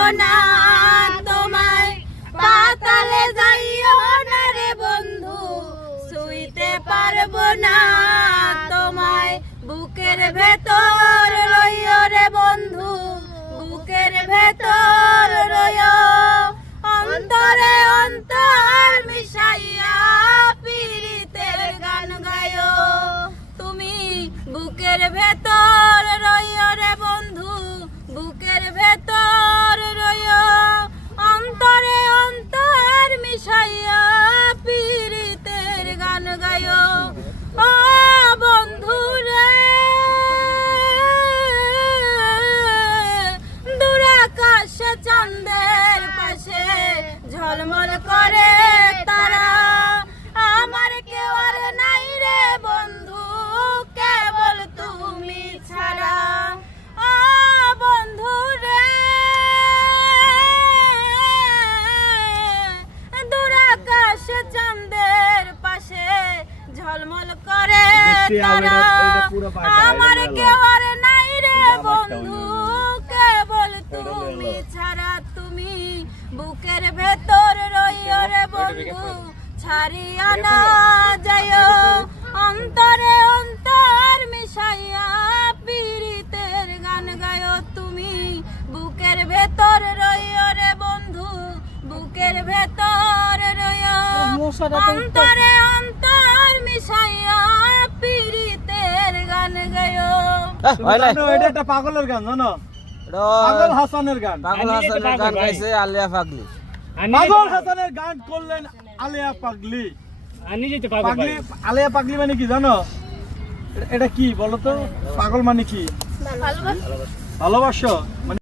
পারবো না তোমায়, পাতালে যাইও না রে বন্ধু, শুইতে পারবো না তোমায়, বুকের ভেতর রইও রে বন্ধু, বুকের ভেতর রইও, অন্তরে অন্তর মিশাইয়া পীড়িতের গান গায়ো। তুমি বুকের ভেতর রইও রে বন্ধু, বুকের ভেতর রইও, অন্তরে অন্তর মিশাইয়া পীড়িতের গান গায়ো। ও বন্ধু রে, দূর আকাশে চাঁদের পাশে ঝলমল করে তারা, আমার কেউ আর নাই রে বন্ধু, কেবল তুমি ছাড়া। ও বন্ধু রে, দূর আকাশে চাঁদের পাশে ঝলমল করে তারা, আমার কেউ আর নাই রে বন্ধু, কেবল তুমি ছাড়া। তুমি বুকের ভেতর রইও রে বন্ধু, ছাড়িয়া না যাইও, অন্তরে অন্তর মিশাইয়া পীড়িতের গান গায়ো। তুমি বুকের ভেতর রইও রে বন্ধু, বুকের ভেতর রইও, অন্তরে অন্তর মিশাইয়া পীড়িতের গান গায়ো। এটা একটা পাগলের গান জানো, পাগল হাসানের গান। পাগল হাসানের গান গাইছে আলিয়া পাগলি। পাগল হাসানের গান করলেন আলিয়া পাগলি। পাগলি আলিয়া পাগলি মানে কি জানো? এটা কি বলো তো? পাগল মানে কি? ভালোবাসো মানে